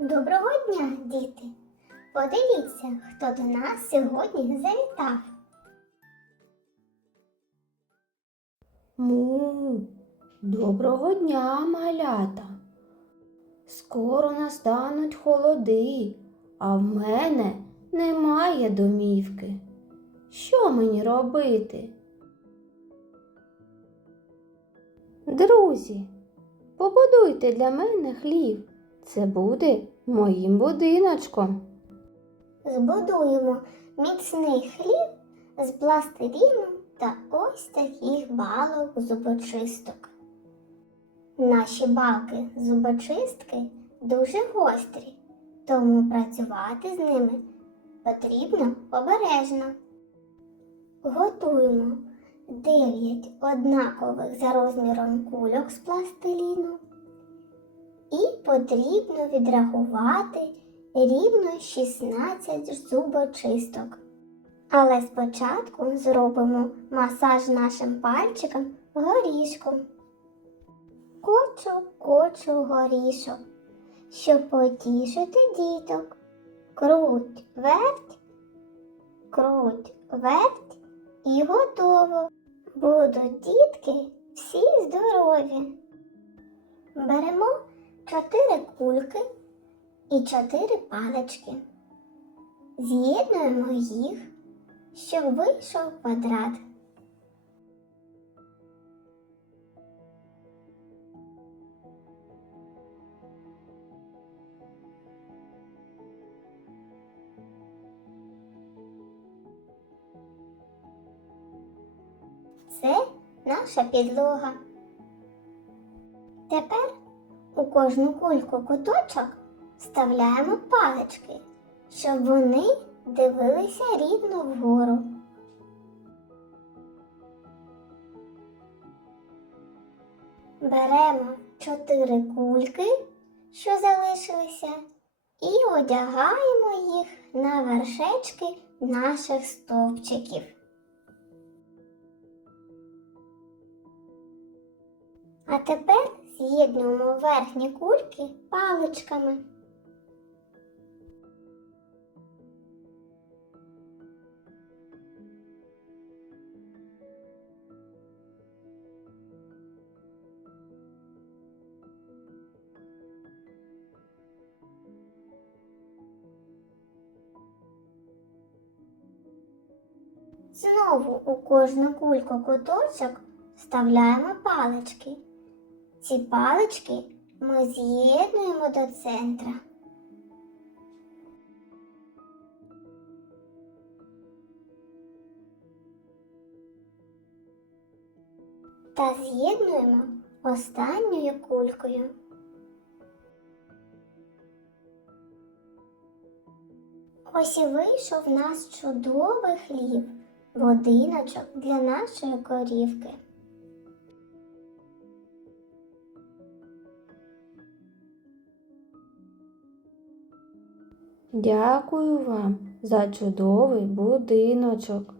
Доброго дня, діти! Подивіться, хто до нас сьогодні завітав. Му, доброго дня, малята. Скоро настануть холоди, а в мене немає домівки. Що мені робити? Друзі, побудуйте для мене хлів. Це буде моїм будиночком. Збудуємо міцний хліб з пластиліну та ось таких балок зубочисток. Наші балки зубочистки дуже гострі, тому працювати з ними потрібно обережно. Готуємо 9 однакових за розміром кульок з пластиліну. І потрібно відрахувати рівно 16 зубочисток. Але спочатку зробимо масаж нашим пальчикам горішком. Кочу, кочу горішок, щоб потішити діток. Круть, верть, круть, верть і готово. Будуть дітки всі здорові. Беремо чотири кульки і чотири палички. З'єднуємо їх, щоб вийшов квадрат. Це наша підлога. У кожну кульку куточок вставляємо палички, щоб вони дивилися рівно вгору. Беремо чотири кульки, що залишилися, і одягаємо їх на вершечки наших стовпчиків. А тепер з'єднуємо верхні кульки паличками. Знову у кожну кульку куточок вставляємо палички. Ці палички ми з'єднуємо до центра. Та з'єднуємо останньою кулькою. Ось і вийшов в нас чудовий хліб, будиночок для нашої корівки. Дякую вам за чудовий будиночок.